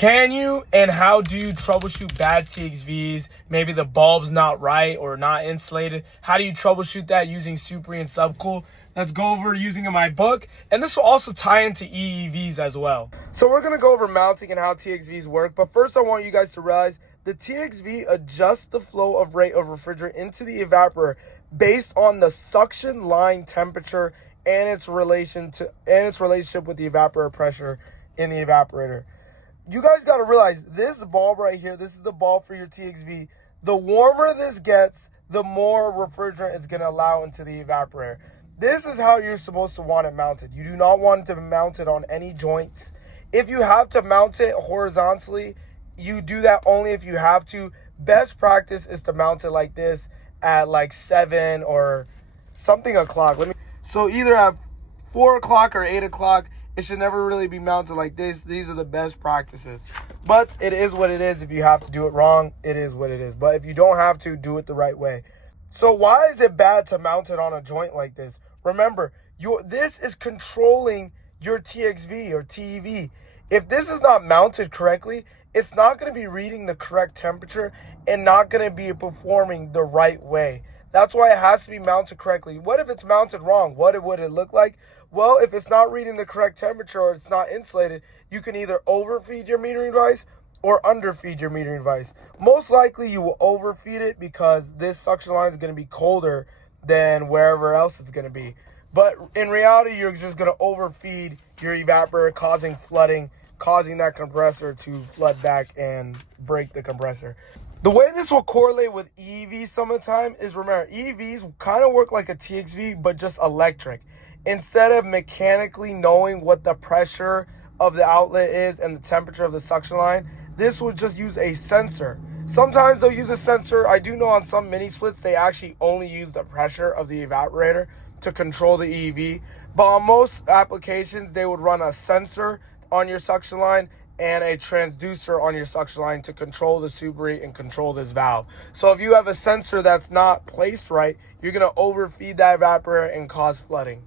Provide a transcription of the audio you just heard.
Can you and how do you troubleshoot bad TXVs? Maybe the bulb's not right or not insulated. How do you troubleshoot that using Supre and Subcool? Let's go over using in my book. And this will also tie into EEVs as well. So we're going to go over mounting and how TXVs work. But first I want you guys to realize the TXV adjusts the flow of rate of refrigerant into the evaporator based on the suction line temperature and its relationship with the evaporator pressure in the evaporator. You guys got to realize this bulb right here, this is the bulb for your TXV. The warmer this gets, the more refrigerant it's going to allow into the evaporator. This is how you're supposed to want it mounted. You do not want it to mount it on any joints. If you have to mount it horizontally, you do that only if you have to. Best practice is to mount it like this at like 7 or something o'clock. So either at 4 o'clock or 8 o'clock. It should never really be mounted like this. These are the best practices. But it is what it is. If you have to do it wrong, it is what it is. But if you don't have to, do it the right way. So why is it bad to mount it on a joint like this? Remember, this is controlling your TXV or TEV. If this is not mounted correctly, it's not going to be reading the correct temperature and not going to be performing the right way. That's why it has to be mounted correctly. What if it's mounted wrong? What would it look like? Well, if it's not reading the correct temperature or it's not insulated, you can either overfeed your metering device or underfeed your metering device. Most likely you will overfeed it because this suction line is going to be colder than wherever else it's going to be. But in reality, you're just going to overfeed your evaporator, causing flooding, causing that compressor to flood back and break the compressor. The way this will correlate with EVs some of the time is, remember, EVs kind of work like a TXV, but just electric. Instead of mechanically knowing what the pressure of the outlet is and the temperature of the suction line, this will just use a sensor. Sometimes they'll use a sensor. I do know on some mini splits, they actually only use the pressure of the evaporator to control the EV. But on most applications, they would run a sensor on your suction line and a transducer on your suction line to control the Supre and control this valve. So if you have a sensor that's not placed right, you're going to overfeed that evaporator and cause flooding.